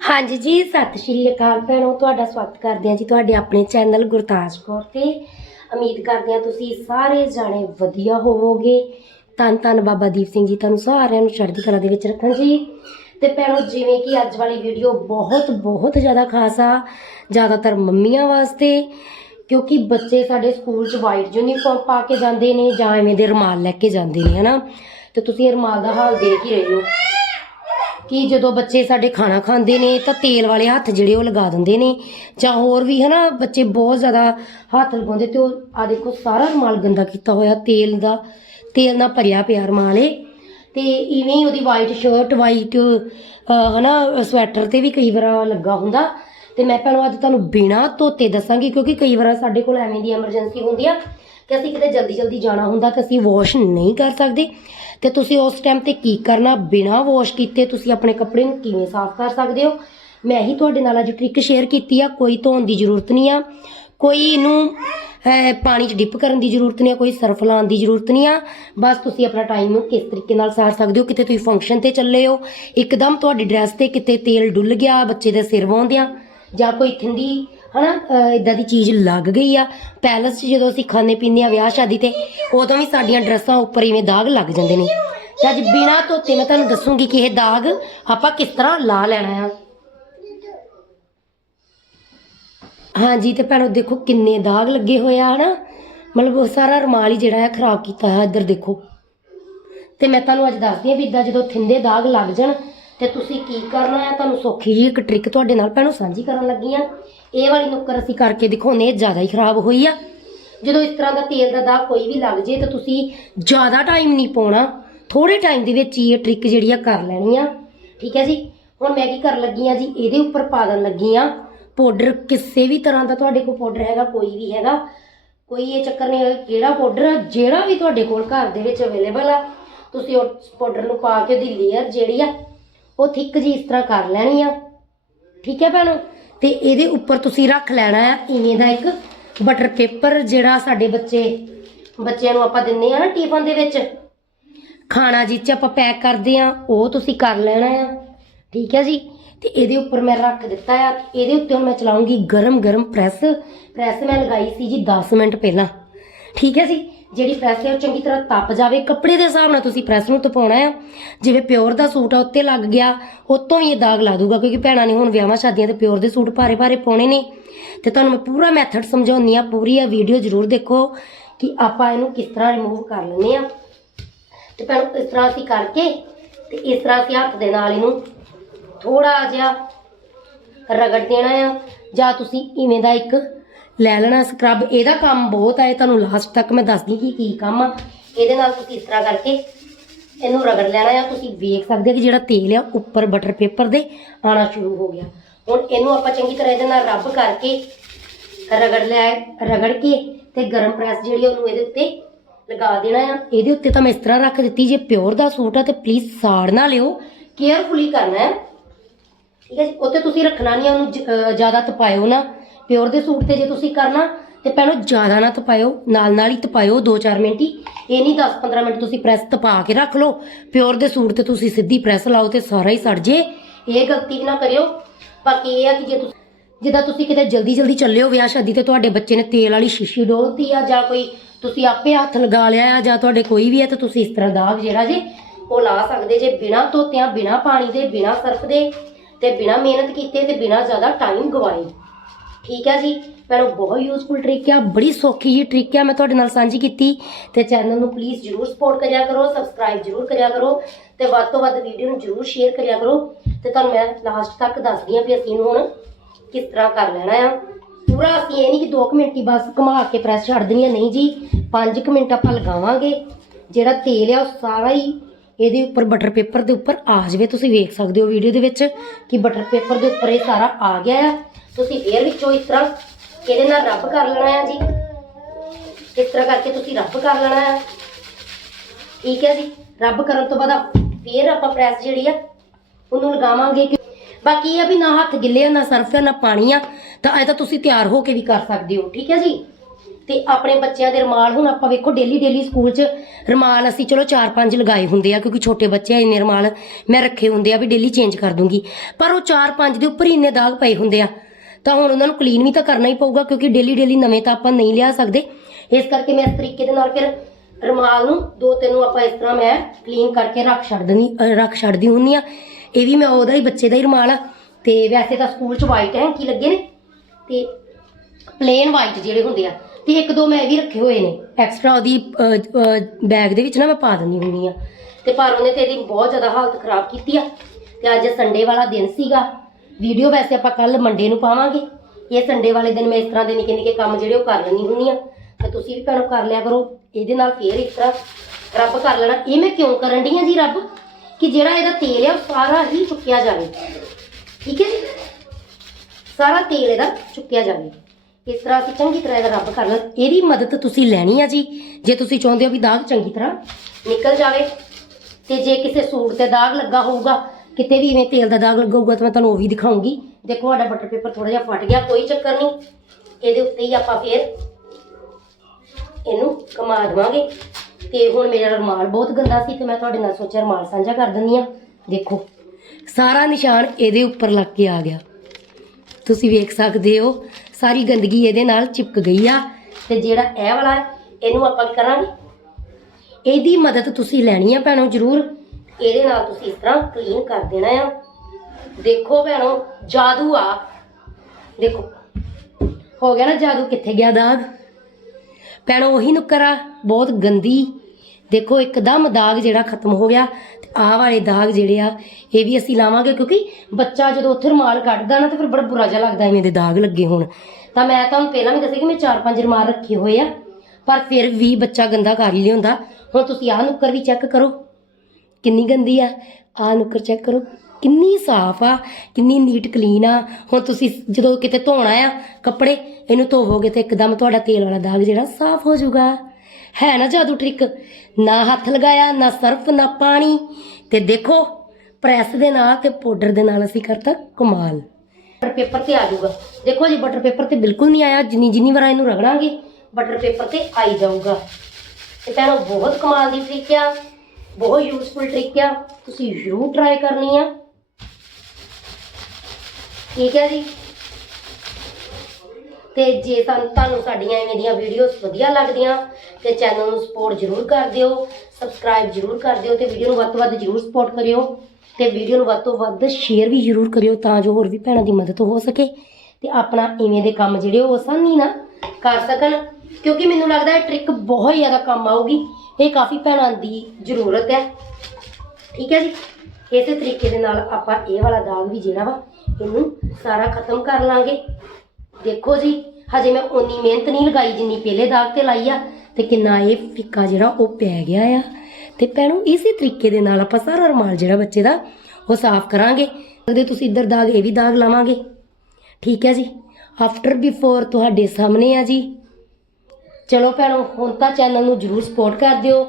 ਹਾਂਜੀ ਜੀ, ਸਤਿ ਸ਼੍ਰੀ ਅਕਾਲ ਭੈਣੋ, ਤੁਹਾਡਾ ਸਵਾਗਤ ਕਰਦੇ ਹਾਂ ਜੀ ਤੁਹਾਡੇ ਆਪਣੇ ਚੈਨਲ ਗੁਰਤਾਜ ਕੌਰ ਤੇ। ਉਮੀਦ ਕਰਦੇ ਹਾਂ ਤੁਸੀਂ ਸਾਰੇ ਜਾਣੇ ਵਧੀਆ ਹੋਵੋਗੇ। ਧੰਨ ਧੰਨ ਬਾਬਾ ਦੀਪ ਸਿੰਘ ਜੀ ਤੁਹਾਨੂੰ ਸਾਰਿਆਂ ਨੂੰ ਚੜ੍ਹਦੀ ਕਲਾ ਦੇ ਵਿੱਚ ਰੱਖਣ ਜੀ। ਤੇ ਭੈਣੋ, ਜਿਵੇਂ ਕਿ ਅੱਜ ਵਾਲੀ ਵੀਡੀਓ ਬਹੁਤ ਬਹੁਤ ਜ਼ਿਆਦਾ ਖਾਸ ਆ, ਜ਼ਿਆਦਾਤਰ ਮੰਮੀਆਂ ਵਾਸਤੇ, ਕਿਉਂਕਿ ਬੱਚੇ ਸਾਡੇ ਸਕੂਲ 'ਚ ਵਾਈਟ ਯੂਨੀਫਾਰਮ ਪਾ ਕੇ ਜਾਂਦੇ ਨੇ ਜਾਂ ਐਵੇਂ ਦੇ ਰੁਮਾਲ ਲੈ ਕੇ ਜਾਂਦੇ ਨੇ, ਹਨਾ। ਤੇ ਤੁਸੀਂ ਇਹ ਰੁਮਾਲ ਦਾ ਹਾਲ ਦੇਖ ਹੀ ਰਹੇ ਹੋ। ਕਿ ਜਦੋਂ ਬੱਚੇ ਸਾਡੇ ਖਾਣਾ ਖਾਂਦੇ ਨੇ ਤਾਂ ਤੇਲ ਵਾਲੇ ਹੱਥ ਜਿਹੜੇ ਉਹ ਲਗਾ ਦਿੰਦੇ ਨੇ ਜਾਂ ਹੋਰ ਵੀ ਹਨਾ ਬੱਚੇ ਬਹੁਤ ਜ਼ਿਆਦਾ ਹੱਥ ਲਗਾਉਂਦੇ ਤੇ ਉਹ ਆ ਦੇਖੋ ਸਾਰਾ ਰੁਮਾਲ ਗੰਦਾ ਕੀਤਾ ਹੋਇਆ ਤੇਲ ਦਾ, ਤੇਲ ਨਾਲ ਭਰਿਆ ਪਿਆ ਰੁਮਾਲ ਏ ਤੇ ਇਵੇਂ ਹੀ ਉਹਦੀ ਵਾਈਟ ਸ਼ਰਟ ਵਾਈਟ ਹਨਾ ਸਵੈਟਰ ਤੇ ਵੀ ਕਈ ਵਾਰ ਲੱਗਾ ਹੁੰਦਾ। ਤੇ ਮੈਂ ਪਹਿਲਾਂ ਅੱਜ ਤੁਹਾਨੂੰ ਬਿਨਾ ਧੋਤੇ ਦੱਸਾਂਗੀ ਕਿਉਂਕਿ ਕਈ ਵਾਰ ਸਾਡੇ ਕੋਲ ਐਵੇਂ ਦੀ ਐਮਰਜੈਂਸੀ ਹੁੰਦੀ ਆ ਕਿ ਅਸੀਂ ਕਿਤੇ ਜਲਦੀ ਜਲਦੀ ਜਾਣਾ ਹੁੰਦਾ ਤਾਂ ਅਸੀਂ ਵਾਸ਼ ਨਹੀਂ ਕਰ ਸਕਦੇ। ਤੇ ਤੁਸੀਂ ਉਸ ਟਾਈਮ ਤੇ ਕੀ ਕਰਨਾ? ਬਿਨਾਂ ਵਾਸ਼ ਕੀਤੇ ਤੁਸੀਂ ਆਪਣੇ ਕੱਪੜੇ ਨੂੰ ਕਿਵੇਂ ਸਾਫ਼ ਕਰ ਸਕਦੇ ਹੋ? ਮੈਂ ਹੀ ਤੁਹਾਡੇ ਨਾਲ ਅੱਜ ਟ੍ਰਿਕ ਸ਼ੇਅਰ ਕੀਤੀ ਆ, ਕੋਈ ਧੋਣ ਦੀ ਜ਼ਰੂਰਤ ਨਹੀਂ ਆ, ਕੋਈ ਇਹਨੂੰ ਪਾਣੀ 'ਚ ਡਿਪ ਕਰਨ ਦੀ ਜ਼ਰੂਰਤ ਨਹੀਂ ਆ, ਕੋਈ ਸਰਫ ਲਾਉਣ ਦੀ ਜ਼ਰੂਰਤ ਨਹੀਂ ਆ। ਬਸ ਤੁਸੀਂ ਆਪਣਾ ਟਾਈਮ ਨੂੰ ਕਿਸ ਤਰੀਕੇ ਨਾਲ ਸਾਰ ਸਕਦੇ ਹੋ, ਕਿਤੇ ਤੁਸੀਂ ਫੰਕਸ਼ਨ ਤੇ ਚੱਲੇ ਹੋ, ਇੱਕਦਮ ਤੁਹਾਡੀ ਡਰੈਸ ਤੇ ਕਿਤੇ ਤੇਲ ਡੁੱਲ ਗਿਆ, ਬੱਚੇ ਦੇ ਸਿਰ ਵਾਉਂਦਿਆਂ, ਜਾਂ ਕੋਈ ਥਿੰਦੀ ਹਨਾ ਇਦਾਂ ਦੀ ਚੀਜ਼ ਲੱਗ ਗਈ ਆ। ਪੈਲਸ 'ਚ ਜਦੋਂ ਅਸੀਂ ਖਾਣੇ ਪੀਂਦੇ ਆ ਵਿਆਹ ਸ਼ਾਦੀ ਤੇ, ਉਦੋਂ ਵੀ ਸਾਡੀਆਂ ਡਰੈਸਾਂ ਉੱਪਰ ਇਵੇਂ ਦਾਗ ਲੱਗ ਜਾਂਦੇ ਨੇ। ਤੇ ਅੱਜ ਬਿਨਾ ਧੋਤੇ ਮੈਂ ਤੁਹਾਨੂੰ ਦੱਸੂਗੀ ਕਿ ਇਹ ਦਾਗ ਆਪਾਂ ਕਿਸ ਤਰ੍ਹਾਂ ਲਾ ਲੈਣਾ ਆ। ਹਾਂਜੀ, ਤੇ ਭੈਣੋ, ਦੇਖੋ ਕਿੰਨੇ ਦਾਗ ਲੱਗੇ ਹੋਏ ਆ, ਹਨਾ। ਮਤਲਬ ਉਹ ਸਾਰਾ ਰੁਮਾਲ ਹੀ ਜਿਹੜਾ ਹੈ ਖਰਾਬ ਕੀਤਾ ਹੈ ਇੱਧਰ ਦੇਖੋ। ਤੇ ਮੈਂ ਤੁਹਾਨੂੰ ਅੱਜ ਦੱਸਦੀ ਹਾਂ ਵੀ ਇਦਾਂ ਜਦੋਂ ਥਿੰਦੇ ਦਾਗ ਲੱਗ ਜਾਣ, ਤੇ ਤੁਸੀਂ ਕੀ ਕਰਨਾ ਹੈ ਤੁਹਾਨੂੰ ਸੌਖੀ ਜੀ ਇੱਕ ਟ੍ਰਿਕ ਤੁਹਾਡੇ ਨਾਲ ਭੈਣੋ, ਸਾਂਝੀ ਕਰਨ ਲੱਗੀ ਆ। ਇਹ ਵਾਲੀ ਨੁੱਕਰ ਅਸੀਂ ਕਰਕੇ ਦਿਖਾਉਂਦੇ ਹਾਂ, ਜ਼ਿਆਦਾ ਹੀ ਖਰਾਬ ਹੋਈ ਆ। ਜਦੋਂ ਇਸ ਤਰ੍ਹਾਂ ਦਾ ਤੇਲ ਦਾ ਦਾਗ ਕੋਈ ਵੀ ਲੱਗ ਜੇ ਤਾਂ ਤੁਸੀਂ ਜ਼ਿਆਦਾ ਟਾਈਮ ਨਹੀਂ ਪਾਉਣਾ। ਥੋੜੇ ਟਾਈਮ ਦੇ ਵਿੱਚ ਹੀ ਇਹ ਟ੍ਰਿਕ ਜਿਹੜੀ ਆ ਕਰ ਲੈਣੀ ਆ। ਠੀਕ ਹੈ ਜੀ? ਹੁਣ ਮੈਂ ਕੀ ਕਰਨ ਲੱਗੀ ਆ ਜੀ? ਇਹਦੇ ਉੱਪਰ ਪਾ ਦੇਣ ਲੱਗੀ ਆ ਪਾਊਡਰ ਕਿਸੇ ਵੀ ਤਰ੍ਹਾਂ ਦਾ ਤੁਹਾਡੇ ਕੋਲ ਪਾਊਡਰ ਹੈਗਾ, ਕੋਈ ਵੀ ਹੈਗਾ। ਕੋਈ ਇਹ ਚੱਕਰ ਨਹੀਂ ਹੈਗਾ ਕਿਹੜਾ ਪਾਊਡਰ ਆ, ਜਿਹੜਾ ਵੀ ਤੁਹਾਡੇ ਕੋਲ ਘਰ ਦੇ ਵਿੱਚ ਅਵੇਲੇਬਲ ਆ। ਤੁਸੀਂ ਉਸ ਪਾਊਡਰ ਨੂੰ ਪਾ ਕੇ ਉਹਦੀ ਲੇਅਰ ਜਿਹੜੀ ਆ, ਉਹ ਥਿੱਕ ਜੀ ਇਸ ਤਰ੍ਹਾਂ ਕਰ ਲੈਣੀ ਆ। ਠੀਕ ਹੈ ਭੈਣੋ? ਤੇ ਇਹਦੇ ਉੱਪਰ ਤੁਸੀਂ ਰੱਖ ਲੈਣਾ ਆ ਇਵੇਂ ਦਾ ਇੱਕ ਬਟਰ ਪੇਪਰ ਜਿਹੜਾ ਸਾਡੇ ਬੱਚੇ, ਬੱਚਿਆਂ ਨੂੰ ਆਪਾਂ ਦਿੰਦੇ ਆ ਨਾ ਟਿਫਨ ਦੇ ਵਿੱਚ। ਖਾਣਾ ਜਿਹ 'ਚ ਆਪਾਂ ਪੈਕ ਕਰਦੇ ਆ, ਉਹ ਤੁਸੀਂ ਕਰ ਲੈਣਾ ਆ। ਠੀਕ ਹੈ ਜੀ? ਤੇ ਇਹਦੇ ਉੱਪਰ ਮੈਂ ਰੱਖ ਦਿੱਤਾ ਆ। ਇਹਦੇ ਉੱਤੇ ਹੁਣ ਮੈਂ ਚਲਾਉਂਗੀ ਗਰਮ ਗਰਮ ਪ੍ਰੈਸ ਪ੍ਰੈਸ ਮੈਂ ਲਗਾਈ ਸੀ ਜੀ 10 ਮਿੰਟ ਪਹਿਲਾਂ। ਠੀਕ ਹੈ ਜੀ? ਜਿਹੜੀ ਪ੍ਰੈਸ ਹੈ ਉਹ ਚੰਗੀ ਤਰ੍ਹਾਂ ਤਪ ਜਾਵੇ। ਕੱਪੜੇ ਦੇ ਹਿਸਾਬ ਨਾਲ ਤੁਸੀਂ ਪ੍ਰੈਸ ਨੂੰ ਤਪਾਉਣਾ ਆ। ਜਿਵੇਂ ਪਿਓਰ ਦਾ ਸੂਟ ਆ, ਉੱਤੇ ਲੱਗ ਗਿਆ, ਉਤੋਂ ਵੀ ਇਹ ਦਾਗ ਲਾ ਦੂਗਾ, ਕਿਉਂਕਿ ਭੈਣਾਂ ਨੇ ਹੁਣ ਵਿਆਹਾਂ ਸ਼ਾਦੀਆਂ ਤੇ ਪਿਓਰ ਦੇ ਸੂਟ ਭਾਰੇ ਭਾਰੇ ਪਾਉਣੇ ਨੇ। ਤੇ ਤੁਹਾਨੂੰ ਮੈਂ ਪੂਰਾ ਮੈਥਡ ਸਮਝਾਉਣੀ ਆ ਪੂਰੀ ਆ ਵੀਡੀਓ ਜ਼ਰੂਰ ਦੇਖੋ ਕਿ ਆਪਾਂ ਇਹਨੂੰ ਕਿਸ ਤਰ੍ਹਾਂ ਰਿਮੂਵ ਕਰ ਲੈਂਦੇ ਆ ਤੇ ਭੈਣੋ, ਇਸ ਤਰ੍ਹਾਂ ਅਸੀਂ ਕਰਕੇ, ਤੇ ਇਸ ਤਰ੍ਹਾਂ ਅਸੀਂ ਹੱਥ ਦੇ ਨਾਲ ਇਹਨੂੰ ਥੋੜਾ ਜਿਹਾ ਰਗੜ ਦੇਣਾ ਆ, ਜਾਂ ਤੁਸੀਂ ਇਵੇਂ ਦਾ ਇੱਕ ਲੈ ਲੈਣਾ ਸਕਰਬ ਇਹਦਾ ਕੰਮ ਬਹੁਤ ਆ ਤੁਹਾਨੂੰ ਲਾਸਟ ਤੱਕ ਮੈਂ ਦੱਸਦੀ ਕਿ ਕੀ ਕੰਮ ਆ। ਇਹਦੇ ਨਾਲ ਤੁਸੀਂ ਇਸ ਤਰ੍ਹਾਂ ਕਰਕੇ ਇਹਨੂੰ ਰਗੜ ਲੈਣਾ ਆ, ਤੁਸੀਂ ਵੇਖ ਸਕਦੇ ਕਿ ਜਿਹੜਾ ਤੇਲ ਆ, ਉੱਪਰ ਬਟਰ ਪੇਪਰ ਦੇ ਆਣਾ ਸ਼ੁਰੂ ਹੋ ਗਿਆ। ਹੁਣ ਇਹਨੂੰ ਆਪਾਂ ਚੰਗੀ ਤਰ੍ਹਾਂ ਇਹਦੇ ਨਾਲ ਰੱਬ ਕਰਕੇ ਰਗੜ ਲੈ, ਰਗੜ ਕੇ ਤੇ ਗਰਮ ਪ੍ਰੈਸ ਜਿਹੜੀ ਉਹਨੂੰ ਇਹਦੇ ਉੱਤੇ ਲਗਾ ਦੇਣਾ ਆ। ਇਹਦੇ ਉੱਤੇ ਤਾਂ ਮੈਂ ਇਸ ਤਰ੍ਹਾਂ ਰੱਖ ਦਿੱਤੀ, ਜੇ ਪਿਓਰ ਦਾ ਸੂਟ ਆ ਤੇ ਪਲੀਜ਼ ਸਾੜ ਨਾ ਲਿਓ। ਕੇਅਰਫੁਲੀ ਕਰਨਾ ਹੈ। ਠੀਕ ਹੈ ਜੀ? ਉੱਤੇ ਤੁਸੀਂ ਰੱਖਣਾ ਨਹੀਂ ਆ, ਉਹਨੂੰ ਜ- ਜ਼ਿਆਦਾ ਤਪਾਇਓ ਨਾ। ਪਿਓਰ ਦੇ ਸੂਟ ਤੇ ਜੇ ਤੁਸੀਂ ਕਰਨਾ, ਤੇ ਪਹਿਲਾਂ ਜ਼ਿਆਦਾ ਨਾ ਤਪਾਇਓ ਨਾਲ ਨਾਲ ਹੀ ਤਪਾਇਓ 2-4 ਮਿੰਟ ਹੀ। ਇਹ ਨਹੀਂ 10-15 ਮਿੰਟ ਤੁਸੀਂ ਪ੍ਰੈਸ ਤਪਾ ਕੇ ਰੱਖ ਲਓ। ਪਿਓਰ ਦੇ ਸੂਟ ਤੇ ਤੁਸੀਂ ਸਿੱਧੀ ਪ੍ਰੈਸ ਲਾਓ ਤੇ ਸਾਰਾ ਹੀ ਸੜ ਜੇ। ਇਹ ਗਲਤੀ ਨਾ ਕਰਿਓ। ਬਾਕੀ ਇਹ ਆ ਕਿ ਜੇ ਤੁਸੀਂ, ਜਿੱਦਾਂ ਤੁਸੀਂ ਕਿਤੇ ਜਲਦੀ ਜਲਦੀ ਚੱਲਿਓ ਵਿਆਹ ਸ਼ਾਦੀ ਤੇ ਤੁਹਾਡੇ ਬੱਚੇ ਨੇ ਤੇਲ ਵਾਲੀ ਸ਼ੀਸ਼ੀ ਡੋਲਤੀ ਆ ਜਾਂ ਕੋਈ ਤੁਸੀਂ ਆਪੇ ਹੱਥ ਲਗਾ ਲਿਆ ਆ ਜਾਂ ਤੁਹਾਡੇ ਕੋਈ ਵੀ ਹੈ ਤਾਂ ਤੁਸੀਂ ਇਸ ਤਰ੍ਹਾਂ ਦਾਗ ਜਿਹੜਾ ਜੇ, ਉਹ ਲਾ ਸਕਦੇ ਜੇ ਬਿਨਾਂ ਧੋਤਿਆਂ, ਬਿਨਾਂ ਪਾਣੀ ਦੇ, ਬਿਨਾਂ ਸਰਫ ਦੇ ਤੇ ਬਿਨਾਂ ਮਿਹਨਤ ਕੀਤੇ ਤੇ ਬਿਨਾਂ ਜ਼ਿਆਦਾ ਟਾਈਮ ਗਵਾਏ। ਠੀਕ ਹੈ ਜੀ ਮੈਨੂੰ ਬਹੁਤ ਯੂਜ਼ਫੁਲ ਟ੍ਰਿਕ ਆ, ਬੜੀ ਸੌਖੀ ਜੀ ਟ੍ਰਿਕ ਆ, ਮੈਂ ਤੁਹਾਡੇ ਨਾਲ ਸਾਂਝੀ ਕੀਤੀ। ਤੇ ਚੈਨਲ ਨੂੰ ਪਲੀਜ਼ ਜਰੂਰ ਸਪੋਰਟ ਕਰਿਆ ਕਰੋ ਸਬਸਕ੍ਰਾਈਬ ਜਰੂਰ ਕਰਿਆ ਕਰੋ, ਤੇ ਵੱਧ ਤੋਂ ਵੱਧ ਵੀਡੀਓ ਨੂੰ ਜਰੂਰ ਸ਼ੇਅਰ ਕਰਿਆ ਕਰੋ। ਤੇ ਤੁਹਾਨੂੰ ਮੈਂ ਲਾਸਟ ਤੱਕ ਦੱਸਦੀ ਆ ਵੀ ਅਸੀਂ ਇਹਨੂੰ ਹੁਣ ਕਿਸ ਤਰ੍ਹਾਂ ਕਰ ਲੈਣਾ ਆ। ਪੂਰਾ ਅਸੀਂ ਇਹ ਨਹੀਂ ਕਿ 2 ਮਿੰਟ ਹੀ ਬਸ ਘੁਮਾ ਕੇ ਪ੍ਰੈਸ ਛੱਡ ਦੇਣੀ ਆ। ਨਹੀਂ ਜੀ 5 ਮਿੰਟ ਆਪਾਂ ਲਗਾਵਾਂਗੇ। ਜਿਹੜਾ ਤੇਲ ਆ, ਉਹ ਸਾਰਾ ਹੀ ਇਹਦੇ ਉੱਪਰ ਬਟਰ ਪੇਪਰ ਦੇ ਉੱਪਰ ਆ ਜਾਵੇ। ਤੁਸੀਂ ਵੇਖ ਸਕਦੇ ਹੋ ਵੀਡੀਓ ਦੇ ਵਿੱਚ ਕਿ ਬਟਰ ਪੇਪਰ ਦੇ ਉੱਪਰ ਇਹ ਸਾਰਾ ਆ ਗਿਆ ਆ। ਤੁਸੀਂ ਫੇਰ ਵਿੱਚੋਂ ਇਸ ਤਰ੍ਹਾਂ ਇਹਦੇ ਨਾਲ ਰੱਬ ਕਰ ਲੈਣਾ ਆ ਜੀ। ਇਸ ਤਰ੍ਹਾਂ ਕਰਕੇ ਤੁਸੀਂ ਰੱਬ ਕਰ ਲੈਣਾ ਆ। ਠੀਕ ਹੈ ਜੀ? ਰੱਬ ਕਰਨ ਤੋਂ ਬਾਅਦ ਫੇਰ ਆਪਾਂ ਪ੍ਰੈਸ ਜਿਹੜੀ ਆ, ਉਹਨੂੰ ਲਗਾਵਾਂਗੇ ਕਿ ਬਾਕੀ ਇਹ ਆ ਵੀ ਨਾ ਹੱਥ ਗਿੱਲੇ ਆ, ਨਾ ਸਰਫ ਆ, ਨਾ ਪਾਣੀ ਆ, ਤਾਂ ਇਹ ਤਾਂ ਤੁਸੀਂ ਤਿਆਰ ਹੋ ਕੇ ਵੀ ਕਰ ਸਕਦੇ ਹੋ। ਠੀਕ ਹੈ ਜੀ? ਤੇ ਆਪਣੇ ਬੱਚਿਆਂ ਦੇ ਰਮਾਲ ਹੁਣ ਆਪਾਂ ਵੇਖੋ ਡੇਲੀ ਡੇਲੀ ਸਕੂਲ 'ਚ ਰਮਾਲ ਅਸੀਂ ਚਲੋ 4-5 ਲਗਾਏ ਹੁੰਦੇ ਆ, ਕਿਉਂਕਿ ਛੋਟੇ ਬੱਚੇ ਆ, ਇੰਨੇ ਰਮਾਲ ਮੈਂ ਰੱਖੇ ਹੁੰਦੇ ਆ ਵੀ ਡੇਲੀ ਚੇਂਜ ਕਰ ਦੂੰਗੀ। ਪਰ ਉਹ 4-5 ਦੇ ਉੱਪਰ ਹੀ ਇੰਨੇ ਦਾਗ ਪਏ ਹੁੰਦੇ ਆ। ਤਾਂ ਹੁਣ ਉਹਨਾਂ ਨੂੰ ਕਲੀਨ ਵੀ ਤਾਂ ਕਰਨਾ ਹੀ ਪਊਗਾ, ਕਿਉਂਕਿ ਡੇਲੀ ਡੇਲੀ ਨਵੇਂ ਤਾਂ ਆਪਾਂ ਨਹੀਂ ਲਿਆ ਸਕਦੇ। ਇਸ ਕਰਕੇ ਮੈਂ ਇਸ ਤਰੀਕੇ ਦੇ ਨਾਲ ਫਿਰ ਰਮਾਲ ਨੂੰ ਦੋ ਤਿੰਨ ਨੂੰ ਆਪਾਂ ਇਸ ਤਰ੍ਹਾਂ ਮੈਂ ਕਲੀਨ ਕਰਕੇ ਰੱਖ ਛੱਡ ਦਿੰਦੀ ਰੱਖ ਛੱਡਦੀ ਹੁੰਦੀ ਆ। ਇਹ ਵੀ ਮੈਂ ਉਹਦਾ ਹੀ ਬੱਚੇ ਦਾ ਹੀ ਰਮਾਲ ਆ। ਤੇ ਵੈਸੇ ਤਾਂ ਸਕੂਲ 'ਚ ਵਾਈਟ ਹੈ, ਕੀ ਲੱਗੇ ਨੇ? ਤੇ ਪਲੇਨ ਵਾਈਟ ਜਿਹੜੇ ਹੁੰਦੇ ਆ। ਤੇ ਇੱਕ ਦੋ ਮੈਂ ਵੀ ਰੱਖੇ ਹੋਏ ਨੇ। ਐਕਸਟਰਾ ਉਹਦੀ ਬੈਗ ਦੇ ਵਿੱਚ ਨਾ ਮੈਂ ਪਾ ਦਿੰਦੀ ਹੁੰਦੀ ਆ। ਤੇ ਪਰ ਉਹਨੇ ਤੇ ਇਹਦੀ ਬਹੁਤ ਜ਼ਿਆਦਾ ਹਾਲਤ ਖਰਾਬ ਕੀਤੀ ਆ। ਤੇ ਅੱਜ ਸੰਡੇ ਵਾਲਾ ਦਿਨ ਸੀਗਾ। ਵੀਡੀਓ ਵੈਸੇ ਆਪਾਂ ਕੱਲ ਮੰਡੇ ਨੂੰ ਪਾਵਾਂਗੇ। ਇਹ ਸੰਡੇ ਵਾਲੇ ਦਿਨ ਮੈਂ ਇਸ ਤਰ੍ਹਾਂ ਦੇ ਨਿੱਕੇ ਨਿੱਕੇ ਕੰਮ ਜਿਹੜੇ ਉਹ ਕਰ ਲੈਣੀ ਹੁੰਦੀ ਆ। ਤੇ ਤੁਸੀਂ ਵੀ ਭੈਣੋ ਕਰ ਲਿਆ ਕਰੋ। ਇਹਦੇ ਨਾਲ ਫੇਰ ਇਸ ਤਰ੍ਹਾਂ ਰੱਬ ਕਰ ਲੈਣਾ। ਇਹ ਮੈਂ ਕਿਉਂ ਕਰਨ ਡਈ ਆ ਜੀ ਰੱਬ? ਕਿ ਜਿਹੜਾ ਇਹਦਾ ਤੇਲ ਆ ਉਹ ਸਾਰਾ ਹੀ ਚੁੱਕਿਆ ਜਾਵੇ। ਠੀਕ ਹੈ ਜੀ? ਸਾਰਾ ਤੇਲ ਇਹਦਾ ਚੁੱਕਿਆ ਜਾਵੇ। ਇਸ ਤਰ੍ਹਾਂ ਅਸੀਂ ਚੰਗੀ ਤਰ੍ਹਾਂ ਇਹਦਾ ਰੱਬ ਕਰ ਲਾਂ ਇਹਦੀ ਮਦਦ ਤੁਸੀਂ ਲੈਣੀ ਆ ਜੀ। ਜੇ ਤੁਸੀਂ ਚਾਹੁੰਦੇ ਹੋ ਵੀ ਦਾਗ ਚੰਗੀ ਤਰ੍ਹਾਂ ਨਿਕਲ ਜਾਵੇ, ਤੇ ਜੇ ਕਿਸੇ ਸੂਟ ਤੇ ਦਾਗ ਲੱਗਾ ਹੋਊਗਾ, ਕਿਤੇ ਵੀ ਇਵੇਂ ਤੇਲ ਦਾ ਦਾਗ ਲੱਗਾ ਤਾਂ ਮੈਂ ਤੁਹਾਨੂੰ ਉਹ ਵੀ ਦਿਖਾਉਂਗੀ। ਦੇਖੋ, ਸਾਡਾ ਬਟਰ ਪੇਪਰ ਥੋੜਾ ਜਿਹਾ ਫਟ ਗਿਆ, ਕੋਈ ਚੱਕਰ ਨਹੀਂ। ਇਹਦੇ ਉੱਤੇ ਹੀ ਆਪਾਂ ਫੇਰ ਇਹਨੂੰ ਕਮਾ ਦੇਵਾਂਗੇ। ਤੇ ਹੁਣ ਮੇਰਾ ਰੁਮਾਲ ਬਹੁਤ ਗੰਦਾ ਸੀ, ਤੇ ਮੈਂ ਤੁਹਾਡੇ ਨਾਲ ਸੋਚਿਆ ਰੁਮਾਲ ਸਾਂਝਾ ਕਰ ਦਿੰਦੀ ਆ ਦੇਖੋ, ਸਾਰਾ ਨਿਸ਼ਾਨ ਇਹਦੇ ਉੱਪਰ ਲੱਗ ਕੇ ਆ ਗਿਆ। ਤੁਸੀਂ ਵੇਖ ਸਕਦੇ ਹੋ, ਸਾਰੀ ਗੰਦਗੀ ਇਹਦੇ ਨਾਲ ਚਿਪਕ ਗਈ ਆ। ਤੇ ਜਿਹੜਾ ਇਹ ਵਾਲਾ, ਇਹਨੂੰ ਆਪਾਂ ਕੀ ਕਰਾਂਗੇ? ਇਹਦੀ ਮਦਦ ਤੁਸੀਂ ਲੈਣੀ ਆ ਭੈਣੋ ਜਰੂਰ। ਇਹਦੇ ਨਾਲ ਤੁਸੀਂ ਇਸ ਤਰ੍ਹਾਂ ਕਲੀਨ ਕਰ ਦੇਣਾ ਆ। ਦੇਖੋ ਭੈਣੋ, ਜਾਦੂ ਆ। ਦੇਖੋ, ਹੋ ਗਿਆ ਨਾ ਜਾਦੂ, ਕਿੱਥੇ ਗਿਆ ਦਾਗ? ਭੈਣੋ, ਉਹੀ ਨੁੱਕਰ ਆ, ਬਹੁਤ ਗੰਦੀ। ਦੇਖੋ, ਇੱਕਦਮ ਦਾਗ ਜਿਹੜਾ ਖਤਮ ਹੋ ਗਿਆ ਤੇ ਆਹ ਵਾਲੇ ਦਾਗ ਜਿਹੜੇ ਆ, ਇਹ ਵੀ ਅਸੀਂ ਲਾਵਾਂਗੇ ਕਿਉਂਕਿ ਬੱਚਾ ਜਦੋਂ ਉੱਥੇ ਰੁਮਾਲ ਕੱਢਦਾ ਨਾ ਤੇ ਫਿਰ ਬੜਾ ਬੁਰਾ ਜਿਹਾ ਲੱਗਦਾ ਐਵੇਂ ਦੇ ਦਾਗ ਲੱਗੇ ਹੋਣ। ਤਾਂ ਮੈਂ ਤੁਹਾਨੂੰ ਪਹਿਲਾਂ ਵੀ ਦੱਸਿਆ ਕਿ ਮੈਂ ਚਾਰ ਪੰਜ ਰੁਮਾਲ ਰੱਖੇ ਹੋਏ ਆ, ਪਰ ਫਿਰ ਵੀ ਬੱਚਾ ਗੰਦਾ ਕਰ ਹੀ ਲਿਆਉਂਦਾ। ਹੁਣ ਤੁਸੀਂ ਆਹ ਨੁੱਕਰ ਵੀ ਚੈੱਕ ਕਰੋ। ਕਿੰਨੀ ਗੰਦੀ ਆ। ਆਹ ਨੁੱਕਰ ਚੈੱਕ ਕਰੋ। ਕਿੰਨੀ ਸਾਫ਼ ਆ, ਕਿੰਨੀ ਨੀਟ, ਕਲੀਨ ਆ। ਹੁਣ ਤੁਸੀਂ ਜਦੋਂ ਕਿਤੇ ਧੋਣਾ ਆ ਕੱਪੜੇ, ਇਹਨੂੰ ਧੋਵੋਗੇ ਤੇ ਇੱਕਦਮ ਤੁਹਾਡਾ ਤੇਲ ਵਾਲਾ ਦਾਗ ਜਿਹੜਾ ਸਾਫ਼ ਹੋ ਜਾਊਗਾ। ਹੈ ਨਾ ਜਾਦੂ ਟ੍ਰਿਕ ਨਾ ਹੱਥ ਲਗਾਇਆ, ਨਾ ਸਰਫ, ਨਾ ਪਾਣੀ। ਤੇ ਦੇਖੋ ਪ੍ਰੈਸ ਦੇ ਨਾਲ ਤੇ ਪਾਊਡਰ ਦੇ ਨਾਲ ਅਸੀਂ ਕਰਤਾ ਕਮਾਲ। ਬਟਰ ਪੇਪਰ ਤੇ ਆ ਜਾਊਗਾ। ਦੇਖੋ ਜੀ ਬਟਰ ਪੇਪਰ ਤੇ ਬਿਲਕੁਲ ਨਹੀਂ ਆਇਆ। ਜਿੰਨੀ ਜਿੰਨੀ ਵਾਰ ਇਹਨੂੰ ਰਗੜਾਂਗੇ ਬਟਰ ਪੇਪਰ ਤੇ ਆਈ ਜਾਊਗਾ। ਤੇ ਭੈਣੋ ਬਹੁਤ ਕਮਾਲ ਦੀ ਟ੍ਰਿਕ ਆ। ਬਹੁਤ ਯੂਜ਼ਫੁਲ ਟ੍ਰਿਕ ਆ। ਤੁਸੀਂ ਜ਼ਰੂਰ ਟਰਾਈ ਕਰਨੀ ਆ। ਠੀਕ ਹੈ ਜੀ। ਤੇ ਜੇ ਤੁਹਾਨੂੰ ਤੁਹਾਨੂੰ ਸਾਡੀਆਂ ਇਵੇਂ ਦੀਆਂ ਵੀਡੀਓਜ਼ ਵਧੀਆ ਲੱਗਦੀਆਂ, ਤੇ ਚੈਨਲ ਨੂੰ ਸਪੋਰਟ ਜ਼ਰੂਰ ਕਰ ਦਿਓ ਸਬਸਕ੍ਰਾਈਬ ਜ਼ਰੂਰ ਕਰ ਦਿਓ ਤੇ ਵੀਡੀਓ ਨੂੰ ਵੱਧ ਤੋਂ ਵੱਧ ਜ਼ਰੂਰ ਸਪੋਰਟ ਕਰਿਓ ਤੇ ਵੀਡੀਓ ਨੂੰ ਵੱਧ ਤੋਂ ਵੱਧ ਸ਼ੇਅਰ ਵੀ ਜ਼ਰੂਰ ਕਰਿਓ ਤਾਂ ਜੋ ਹੋਰ ਵੀ ਭੈਣਾਂ ਦੀ ਮਦਦ ਹੋ ਸਕੇ ਤੇ ਆਪਣਾ ਇਵੇਂ ਦੇ ਕੰਮ ਜਿਹੜੇ ਉਹ ਆਸਾਨੀ ਨਾਲ ਕਰ ਸਕਣ। ਕਿਉਂਕਿ ਮੈਨੂੰ ਲੱਗਦਾ ਇਹ ਟ੍ਰਿਕ ਬਹੁਤ ਜ਼ਿਆਦਾ ਕੰਮ ਆਊਗੀ। ਇਹ ਕਾਫੀ ਭੈਣਾਂ ਦੀ ਜ਼ਰੂਰਤ ਹੈ। ਠੀਕ ਹੈ ਜੀ? ਇਸੇ ਤਰੀਕੇ ਦੇ ਨਾਲ ਆਪਾਂ ਇਹ ਵਾਲਾ ਦਾਗ ਵੀ ਜਿਹੜਾ ਵਾ, ਇਹਨੂੰ ਸਾਰਾ ਖਤਮ ਕਰ ਲਾਂਗੇ। ਦੇਖੋ ਜੀ, ਹਜੇ ਮੈਂ ਉਨੀ ਮਿਹਨਤ ਨਹੀਂ ਲਗਾਈ ਜਿੰਨੀ ਪਹਿਲੇ ਦਾਗ ਤੇ ਲਾਈ ਆ, ਤੇ ਕਿੰਨਾ ਇਹ ਫਿੱਕਾ ਜਿਹੜਾ ਉਹ ਪੈ ਗਿਆ ਆ। ਤੇ ਭੈਣੋ, ਇਸੇ ਤਰੀਕੇ ਦੇ ਨਾਲ ਆਪਾਂ ਸਾਰਾ ਰੁਮਾਲ ਜਿਹੜਾ ਬੱਚੇ ਦਾ, ਉਹ ਸਾਫ਼ ਕਰਾਂਗੇ। ਉਹਦੇ ਤੁਸੀਂ ਇੱਧਰ ਦਾਗ, ਇਹ ਵੀ ਦਾਗ ਲਾਵਾਂਗੇ। ਠੀਕ ਹੈ ਜੀ? ਆਫਟਰ ਬਿਫੋਰ ਤੁਹਾਡੇ ਸਾਹਮਣੇ ਆ ਜੀ। ਚਲੋ ਭੈਣੋ, ਹੁਣ ਤਾਂ ਚੈਨਲ ਨੂੰ ਜਰੂਰ ਸਪੋਰਟ ਕਰ ਦਿਓ।